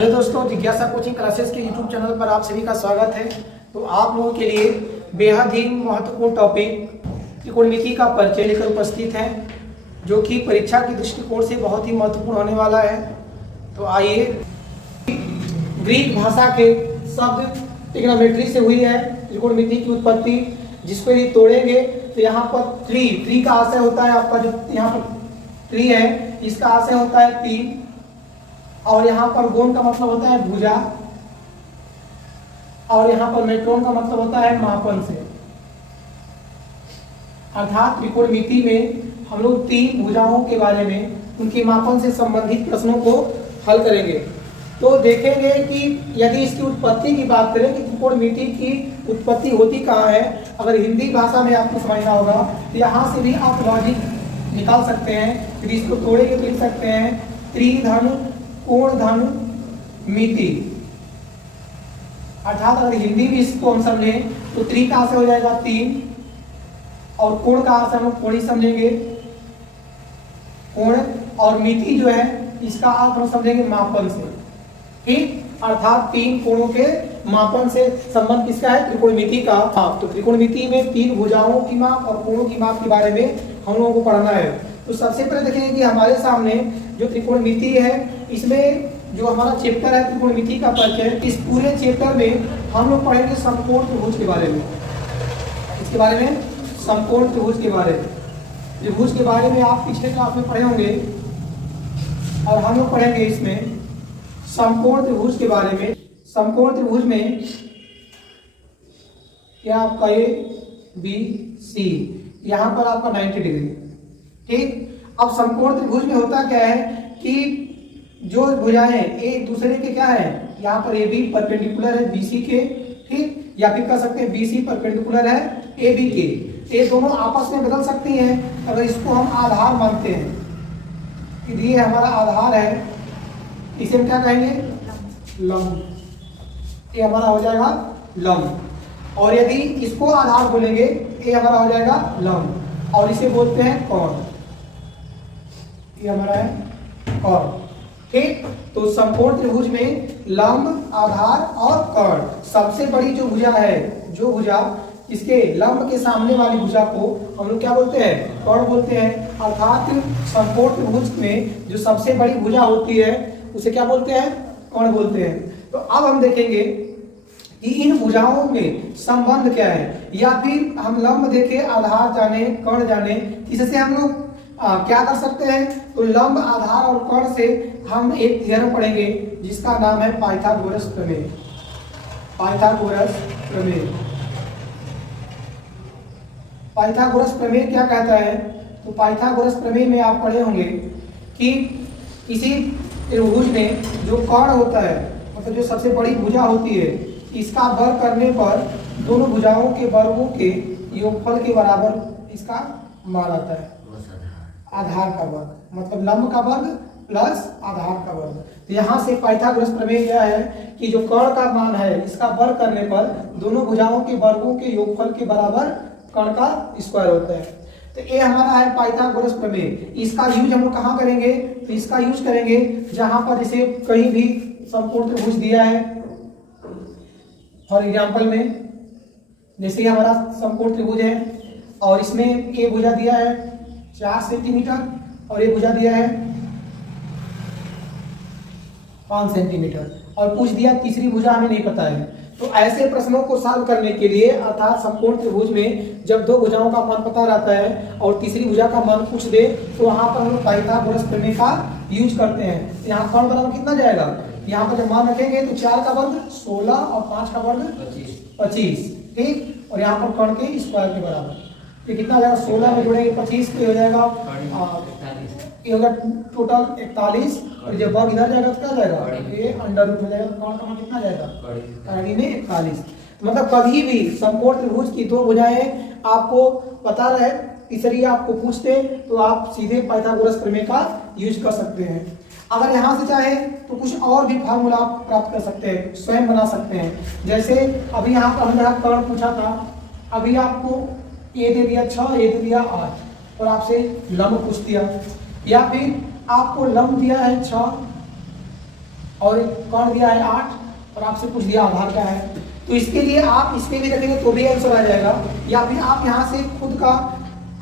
Hello दोस्तों, जिज्ञासा coaching classes के यूट्यूब चैनल पर आप सभी का स्वागत है। तो आप लोगों के लिए बेहद ही महत्वपूर्ण टॉपिक त्रिकोणमिति का परिचय लेकर उपस्थित है, जो कि परीक्षा के दृष्टिकोण से बहुत ही महत्वपूर्ण होने वाला है। तो आइए, ग्रीक भाषा के शब्द ट्रिग्नोमेट्री से हुई है त्रिकोणमिति की उत्पत्ति, जिसको यदि तोड़ेंगे तो यहाँ पर ट्री का आशय होता है। आपका जो यहाँ पर ट्री है, इसका आशय होता है 3, और यहाँ पर गोन का मतलब होता है भुजा, और यहाँ पर मेट्रोन का मतलब होता है मापन से। अर्थात त्रिकोणमिति में हम लोग 3 भुजाओं के बारे में, उनके मापन से संबंधित प्रश्नों को हल करेंगे। तो देखेंगे कि यदि इसकी उत्पत्ति की बात करें कि त्रिकोणमिति की उत्पत्ति होती कहाँ है। अगर हिंदी भाषा में आपको समझना होगा तो यहाँ से भी आप लॉजिक निकाल सकते हैं। फिर इसको तोड़ेंगे तो लिख सकते हैं त्रिधन कोण धन मिति। अर्थात अगर हिंदी में इसको हम समझें तो त्रि का आशय हो जाएगा 3, और कोण का आशय हम कोण ही समझेंगे, कोण, और मिति जो है इसका अर्थ हम समझेंगे मापन से। ठीक, अर्थात 3 कोणों के मापन से संबंध किसका है? त्रिकोणमिति का। तो त्रिकोणमिति में 3 भुजाओं की माप और कोणों की माप के बारे में हम लोगों को पढ़ना है। तो सबसे पहले देखेंगे कि हमारे सामने जो त्रिकोणमिति है, इसमें जो हमारा चैप्टर है त्रिकोणमिति का परिचय, इस पूरे चैप्टर में हम लोग पढ़ेंगे समकोण त्रिभुज के बारे में। इसके बारे में समकोण त्रिभुज के बारे में, त्रिभुज के बारे में आप पिछले क्लास में पढ़े होंगे, और हम लोग पढ़ेंगे इसमें समकोण त्रिभुज के बारे में। समकोण त्रिभुज में क्या आपका ABC, यहाँ पर आपका 90 डिग्री। ठीक, अब समकोण त्रिभुज में होता क्या है कि जो भुजाएं एक दूसरे के क्या है, यहाँ पर AB परपेंडिकुलर है BC के, ठीक, या फिर कह सकते हैं BC परपेंडिकुलर है AB के। ये दोनों आपस में बदल सकती हैं। अगर इसको हम आधार मानते हैं कि ये हमारा आधार है, इसे हम क्या कहेंगे? लंब। ये हमारा हो जाएगा लंब। और यदि इसको आधार बोलेंगे, ये हमारा हो जाएगा लंब, और इसे बोलते हैं कोण। ये हमारा है कोण। ठीक, तो समकोण त्रिभुज में लंब, आधार और कोण, सबसे बड़ी जो भुजा है, जो भुजा इसके लंब के सामने वाली भुजा को हम लोग क्या बोलते हैं? कोण बोलते हैं। अर्थात समकोण त्रिभुज में जो सबसे बड़ी भुजा होती है उसे क्या बोलते हैं? कोण बोलते हैं। तो अब हम देखेंगे कि इन भुजाओं में संबंध क्या है, या फिर हम लंब देखे, आधार जाने, कोण जाने, इससे हम लोग क्या कर सकते हैं? तो लंब, आधार और कोण से हम एक थ्योरम पढ़ेंगे जिसका नाम है पाइथागोरस प्रमेय। पाइथागोरस प्रमेय। पाइथागोरस प्रमेय क्या कहता है? तो पाइथागोरस प्रमेय में आप पढ़े होंगे कि किसी त्रिभुज में जो कोण होता है, मतलब जो सबसे बड़ी भुजा होती है, इसका वर्ग करने पर दोनों भुजाओं के वर्गों के योगफल के बराबर इसका मान आता है। आधार का वर्ग मतलब लंब का वर्ग प्लस आधार का वर्ग। तो यहाँ से पाइथागोरस प्रमेय क्या है कि जो कोण का मान है, इसका वर्ग करने पर दोनों भुजाओं के वर्गों के योगफल के बराबर कोण का स्क्वायर होता है। तो ये हमारा है पाइथागोरस प्रमेय। इसका यूज हम लोग कहाँ करेंगे? तो इसका यूज करेंगे जहां पर जैसे कहीं भी समकोण त्रिभुज दिया है, फॉर एग्जाम्पल में जैसे हमारा समकोण त्रिभुज है और इसमें ये भुजा दिया है 4 सेंटीमीटर और ये भुजा दिया है 5 सेंटीमीटर, और पूछ दिया तीसरी भुजा हमें नहीं पता है। तो ऐसे प्रश्नों को सॉल्व करने के लिए, अर्थात समकोण त्रिभुज में जब 2 भुजाओं का मान पता रहता है और तीसरी भुजा का मान पूछ दे, तो वहां पर हम लोग पाइथागोरस प्रमेय का यूज करते हैं। यहाँ कोण बराबर कितना जाएगा? यहाँ पर जब मान रखेंगे तो 4 का वर्ग 16 और 5 का वर्ग 25। ठीक, और यहाँ पर कोण के स्क्वायर के बराबर। ये कितना जाएगा? 16 में जोड़ेंगे 25 तो हो जाएगा ये होगा टोटल 41, और जब वर्ग इधर जाएगा तो क्या जाएगा? ये अंडर रूट हो जाएगा। कोण का मान कितना जाएगा? 41। मतलब कभी भी समकोण त्रिभुज की 2 भुजाएं आपको पता रहे, तीसरी आपको पूछते, तो आप सीधे पाइथागोरस प्रमेय का यूज कर सकते हैं। अगर यहाँ से चाहे तो कुछ और भी फार्मूला आप प्राप्त कर सकते हैं, स्वयं बना सकते हैं। जैसे अभी यहाँ पर हमने कोण पूछा था, अभी आपको ये दे दिया 6, ये दे दिया 8, और आपसे लंब पूछ दिया, या फिर आपको लंब दिया है 6 और कौन दिया है 8, और आपसे पूछ दिया आधार क्या है। तो इसके लिए आप इसमें भी रखेंगे तो भी आंसर आ जाएगा, या फिर आप यहाँ से खुद का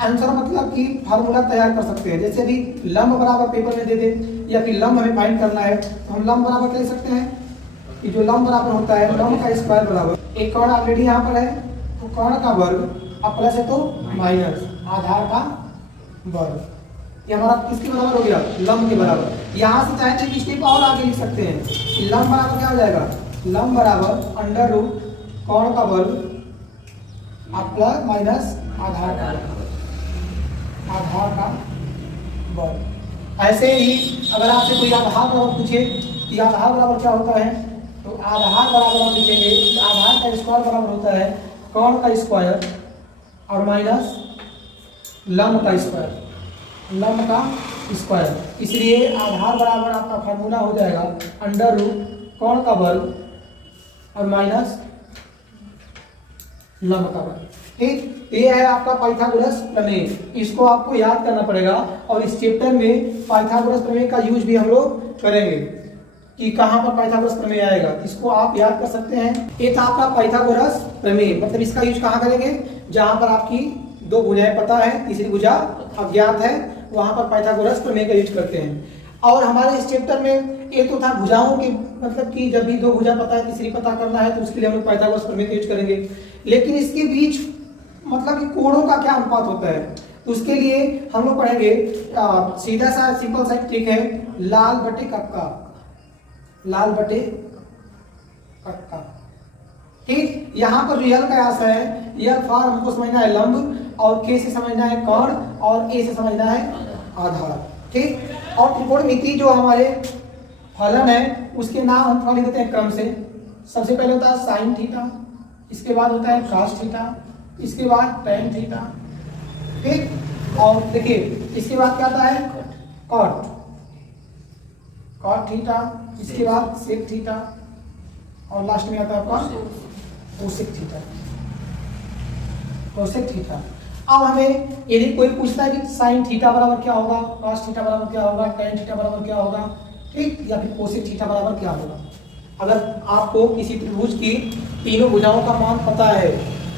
आंसर मतलब कि फार्मूला तैयार कर सकते हैं। जैसे अभी लंब बराबर पेपर में दे दे, या फिर लंब हमें फाइंड करना है, तो हम लंब बराबर कह सकते हैं कि जो लंब बराबर होता है लंब का स्क्वायर बराबर एक कर्ण ऑलरेडी यहाँ पर है, तो कर्ण का वर्ग, अब प्लस है तो माइनस आधार का वर्ग। ये हमारा किसके बराबर हो गया, लंब के बराबर। यहाँ से चाहे तो स्टेप और आगे लिख सकते हैं कि लंब बराबर क्या हो जाएगा, लंब बराबर अंडर रूट कर्ण का वर्ग प्लस माइनस आधार का वर्ग। ऐसे ही अगर आपसे कोई आधार बराबर पूछे कि आधार बराबर क्या होता है, तो आधार बराबर आप लिखेंगे कि आधार का स्क्वायर बराबर होता है कर्ण का स्क्वायर और माइनस लंब का स्क्वायर, लंब का स्क्वायर। इसलिए आधार बराबर आपका फार्मूला हो जाएगा अंडर रूट कर्ण का वर्ग और माइनस लंब का वर्ग। ठीक, ये है आपका पाइथागोरस प्रमेय। इसको आपको याद करना पड़ेगा, और इस चैप्टर में पाइथागोरस प्रमेय का यूज भी हम लोग करेंगे कि कहां पर पाइथागोरस प्रमेय आएगा। इसको आप याद कर सकते हैं। ये था आपका पाइथागोरस प्रमेय, मतलब इसका यूज कहां करेंगे, जहां पर आपकी दो भुजाएं पता है, तीसरी भुजा अज्ञात है, वहां पर पाइथागोरस प्रमेय का यूज करते हैं। और हमारे इस चैप्टर में एक तो था भुजाओं की, मतलब कि जब भी दो भुजा पता है तीसरी पता करना है, तो उसके लिए हम लोग पाइथागोरस प्रमेय का यूज करेंगे। लेकिन इसके बीच मतलब कि कोणों का क्या अनुपात होता है, उसके लिए हम लोग पढ़ेंगे सीधा सा सिंपल सा ट्रिक है, लाल बटे कक्का, लाल बटे कक्का। ठीक, यहाँ पर जो यल का आशा है, यल फॉर हमको समझना है लंब, और के से समझना है कर्ण, और ए से समझना है आधार। ठीक, और त्रिकोणमिति जो हमारे फलन है उसके नाम हम थोड़ा लिख देते हैं क्रम से। सबसे पहले होता है साइन थीटा, इसके बाद होता है कॉस थीटा, इसके बाद टेन थीटा। ठीक, और देखिए इसके बाद क्या आता है कॉट, कॉट थीटा, इसके बाद सेक थीटा, और लास्ट में आता है आपका कोसेक थीटा, कोसेक थीटा। अब हमें यदि कोई पूछता है कि साइन थीटा बराबर क्या होगा, कॉस थीटा बराबर क्या होगा, टेन थीटा बराबर क्या होगा, ठीक, या फिर कोसेक थीटा बराबर क्या होगा, अगर आपको किसी त्रिभुज की तीनों भुजाओं का मान पता है,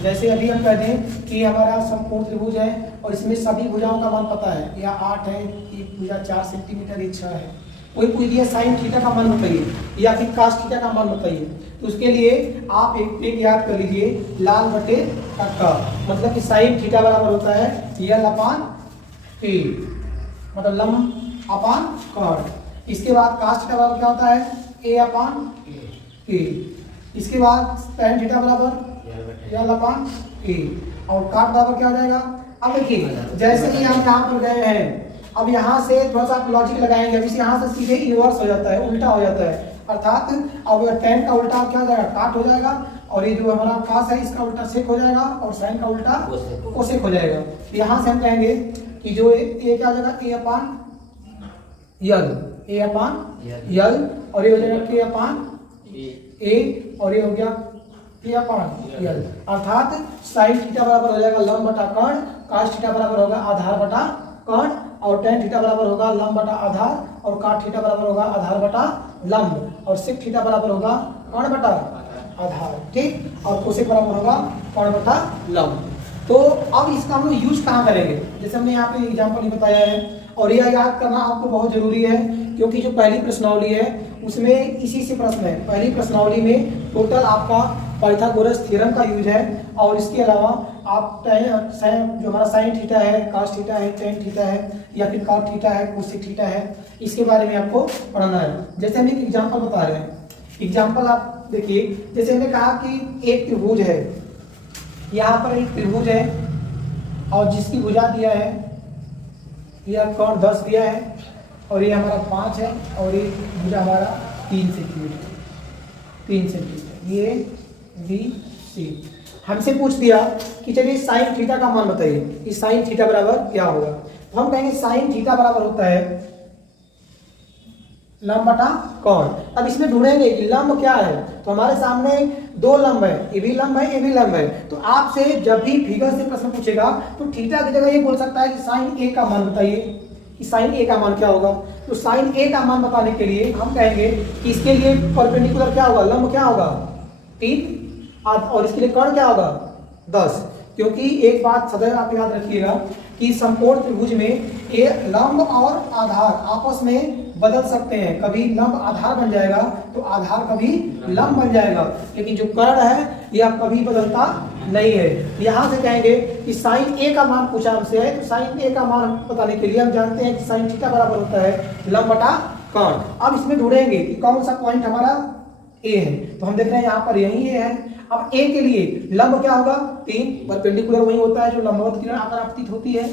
जैसे अभी हम कहते हैं कि हमारा समकोण त्रिभुज है और इसमें सभी भुजाओं का मान पता है, या 8 है, एक भुजा 4 सेंटीमीटर, एक 6 है, कोई पूछ दिया साइन थीटा का मान बताइए या फिर कॉस थीटा का मान बताइए, तो उसके लिए आप एक याद कर लीजिए, लाल बटे कक्का, मतलब कि साइन थीटा बराबर होता है यल अपान टी, मतलब लंब अपान कॉट। इसके बाद कॉस थीटा बराबर क्या होता है ए अपान टी, इसके बाद टेन थीटा बराबर यल अपान टी, और कॉट बराबर क्या हो जाएगा। अब देखिए जैसे ही हम यहाँ पर गए हैं, अब यहाँ से थोड़ा सा लॉजिक लगाएंगे, अब इस यहाँ से सीधे इनवर्स हो जाता है, उल्टा हो जाता है, अर्थात अब टेन का उल्टा क्या हो जाएगा काट हो जाएगा, और ये जो हमारा कॉस है इसका उल्टा सेक हो जाएगा, और साइन का उल्टा कोसेक हो जाएगा। यहाँ से हम कहेंगे कि जो ए क्या हो जाएगा ए अपान यल, ए अपान यल, और ये हो जाएगा के अपान ए, और ये हो गया के अपान यल, अर्थात साइन थीटा बराबर हो जाएगा लंब बटा कर्ण, कॉस थीटा बराबर होगा आधार बटा कर्ण, और टेन थीटा बराबर होगा लंब बटा आधार, और कॉट थीटा बराबर होगा आधार बटा लंब, और सेक थीटा बराबर होगा कर्ण बटा आधार। ठीक, और कोसेक बराबर होगा कर्ण बटा लंब। तो अब इसका हम लोग यूज कहाँ करेंगे, जैसे हमने यहाँ पे एग्जांपल ही बताया है, और यह याद करना आपको बहुत जरूरी है, क्योंकि जो पहली प्रश्नावली है उसमें इसी से प्रश्न है। पहली प्रश्नावली में टोटल आपका पाइथागोरस थ्योरम का यूज है, और इसके अलावा आप जो हमारा साइन थीटा है, कॉस थीटा है, टेन थीटा है, या फिर कॉट थीटा है, कोसेक थीटा है, इसके बारे में आपको पढ़ना है। जैसे हम एक एग्जांपल बता रहे हैं, एग्जांपल आप देखिए, जैसे हमने कहा कि एक त्रिभुज है, यहाँ पर एक त्रिभुज है और जिसकी भुजा दिया है, यह कोण 10 दिया है, और ये हमारा 5 है, और ये भुजा हमारा 3 सेंटीमीटर, 3 सेंटीमीटर, ये बी सी। हमसे पूछ दिया कि चलिए साइन थीटा का मान बताइए कि साइन थीटा बराबर क्या होगा, तो हम कहेंगे साइन थीटा बराबर होता है लंब बटा कोण। अब इसमें ढूंढेंगे कि लंब क्या है, तो हमारे सामने दो लंब है, ये भी लंब है, ये भी लंब है, तो आपसे जब भी फिगर से प्रश्न पूछेगा तो थीटा की जगह ये बोल सकता है कि साइन ए का मान बताइए, कि साइन ए का मान क्या होगा। तो साइन ए का मान बताने के लिए हम कहेंगे कि इसके लिए परपेंडिकुलर क्या होगा, लंब क्या होगा 3 और इसके लिए कर्ण क्या होगा 10। क्योंकि एक बात सदैव आप याद रखिएगा कि समकोण त्रिभुज में ये लंब और आधार आपस में बदल सकते हैं। कभी लंब आधार बन जाएगा तो आधार कभी लंब बन जाएगा, लेकिन जो कर्ण है यह कभी बदलता नहीं है। यहां से कहेंगे कि साइन ए का मान पूछा हमसे है, तो साइन ए का मान बताने के लिए हम जानते हैं कि साइन थीटा बराबर होता है लंब बटा कर्ण। अब इसमें ढूंढेंगे कि कौन सा पॉइंट हमारा ए है, तो हम देख रहे हैं यहाँ पर यही ए है। अब ए के लिए लंब क्या होगा 3, परपेंडिकुलर वही होता है जो लंबवत किरण आकर आपतित होती है।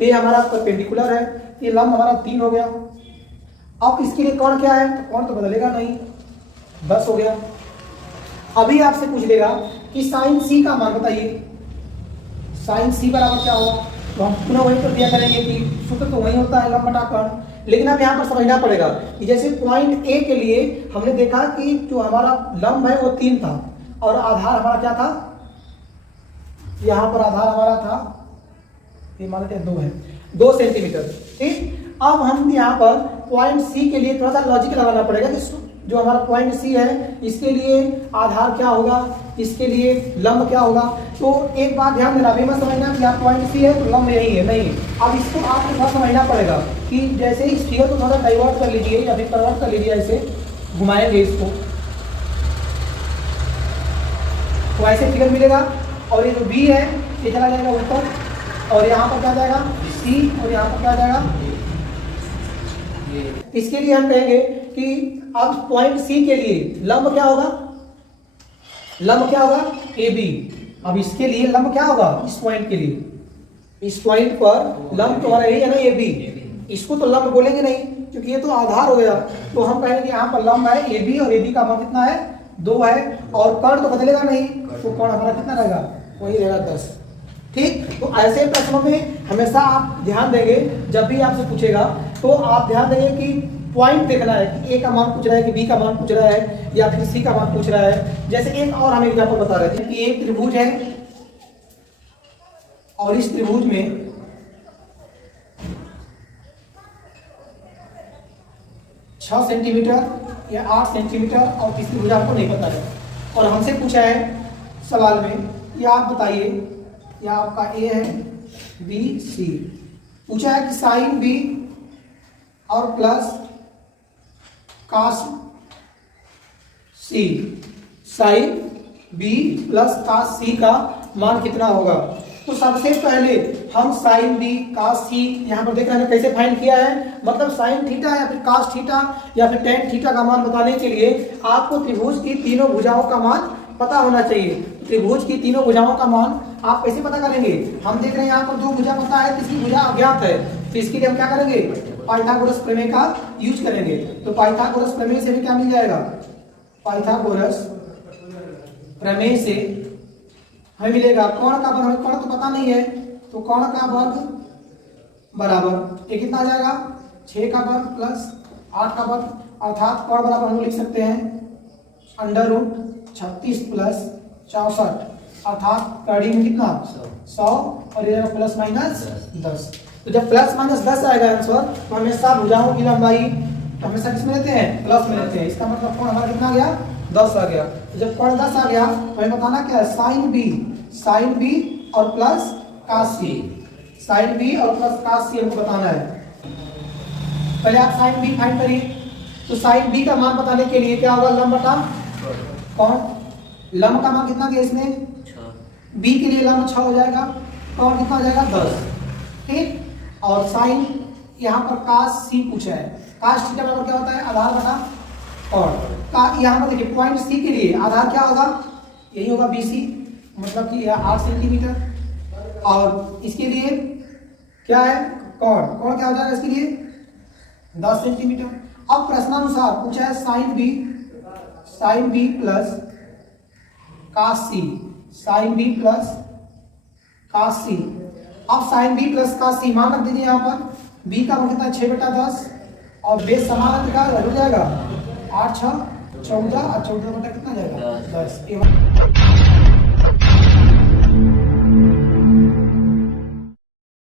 ये हमारा परपेंडिकुलर है, ये लंब हमारा 3 हो गया। अब इसके लिए कर्ण क्या है, तो कर्ण तो बदलेगा नहीं, 10 हो गया। अभी आपसे पूछ लेगा कि साइन सी का मान बताइए, साइन सी बराबर क्या होगा, तो हम पुनः वही तो दिया करेंगे कि सूत्र तो वही होता है लंब बटा कर्ण। लेकिन अब यहाँ पर समझना पड़ेगा कि जैसे पॉइंट ए के लिए हमने देखा कि जो हमारा लंब है वो 3 था और आधार हमारा क्या था, यहाँ पर आधार हमारा था ये मान लेते हैं 2 है, 2 सेंटीमीटर। ठीक, अब हम यहाँ पर पॉइंट सी के लिए थोड़ा सा लॉजिक लगाना पड़ेगा कि जो हमारा पॉइंट सी है इसके लिए आधार क्या होगा, इसके लिए लंब क्या होगा। तो एक बात ध्यान देना, अभी मत समझना कि आप पॉइंट सी है तो लंब यही है, नहीं। अब इसको आपको थोड़ा समझना पड़ेगा कि जैसे इस फिगर को थोड़ा डाइवर्ट कर लीजिए या फिर कन्वर्ट कर लीजिए, ऐसे घुमाएंगे इसको तो ऐसे फिगर मिलेगा। और ये जो बी है ये चला जाएगा ऊपर और यहाँ पर क्या जाएगा सी और यहाँ पर क्या जाएगा। इसके लिए हम कहेंगे कि अब पॉइंट सी के लिए लंब क्या होगा, लंब क्या होगा ए बी। अब इसके लिए लंब क्या होगा, इस पॉइंट के लिए, इस पॉइंट पर लंब तुम्हारा यही है ना ए बी। इसको तो लंब बोलेंगे नहीं क्योंकि ये तो आधार हो गया, तो हम कहेंगे कि यहाँ पर लंब है ए बी और ए बी का मान कितना है 2 है और कर्ण तो बदलेगा नहीं, तो कर्ण हमारा कितना रहेगा, वही रहेगा 10। ठीक, तो ऐसे प्रश्नों में हमेशा आप ध्यान देंगे, जब भी आपसे पूछेगा तो आप ध्यान देंगे कि पॉइंट देखना है कि ए का मान पूछ रहा है कि बी का मान पूछ रहा है या फिर सी का मान पूछ रहा है। जैसे एक और हम एग्जांपल बता रहे थे कि एक त्रिभुज है और इस त्रिभुज में छह सेंटीमीटर या 8 सेंटीमीटर और किसी त्रिभुज आपको नहीं पता है और हमसे पूछा है सवाल में कि आप बताइए, या आपका ए है बी सी, पूछा है कि साइन बी और प्लस कास सी, साइन बी प्लस कास सी का मान कितना होगा। तो सबसे पहले हम साइन बी कास सी यहाँ पर देख रहे हैं कैसे फाइंड किया है, मतलब साइन थीटा या फिर कास थीटा या फिर टेन थीटा का मान बताने के लिए आपको त्रिभुज की तीनों भुजाओं का मान पता होना चाहिए। त्रिभुज की तीनों भुजाओं का मान आप कैसे पता करेंगे, हम देख रहे हैं यहाँ पर 2 भुजा पता है, तीसरी भुजा अज्ञात है, तो इसके लिए हम क्या करेंगे, पाइथागोरस प्रमेय का यूज करेंगे। तो पाइथागोरस प्रमेय से भी क्या मिल जाएगा, पाइथागोरस प्रमेय से हमें मिलेगा कर्ण का वर्ग, हमें कर्ण तो पता नहीं है, तो कर्ण का वर्ग बराबर ये कितना आ जाएगा 6 का वर्ग प्लस 8 का वर्ग, अर्थात कर्ण बराबर हम लिख सकते हैं अंडर रूट 36 प्लस 64, अर्थात कड़ी में कितना 100 और ये प्लस माइनस 10। तो जब प्लस माइनस 10 आएगा आंसर तो हमेशा भुजाओं की लंबाई हमेशा किस में लेते हैं, प्लस में लेते हैं। इसका मतलब कोण हमारा कितना आ गया 10 आ गया। तो जब कोण 10 आ गया तो हमें बताना क्या है, साइन बी और प्लस कास सी, साइन बी और प्लस कास सी हमको बताना है। पहले आप साइन बी फाइंड करिए, तो साइन बी का मान बताने के लिए क्या होगा, लंब बटा कौन, लंब का मान कितना दिया इसमें बी के लिए लंब 6 हो जाएगा, कौन कितना हो जाएगा 10। ठीक, और साइन यहाँ पर कास सी पूछा है, कास थीटा बराबर क्या होता है आधार बटा कौन। यहाँ पर देखिए पॉइंट सी के लिए आधार क्या होगा, यही होगा BC, मतलब कि 8 सेंटीमीटर, और इसके लिए क्या है कौन क्या हो जाएगा इसके लिए 10 सेंटीमीटर। अब प्रश्नानुसार पूछा है साइन बी प्लस कास सी, साइन बी प्लस कास सी। अब साइन बी प्लस कास सी मान रख दीजिए यहाँ पर, बी का मान कितना 6/10 और बेस समान हो जाएगा 8 6 14 और 14 बटा कितना जाएगा 10।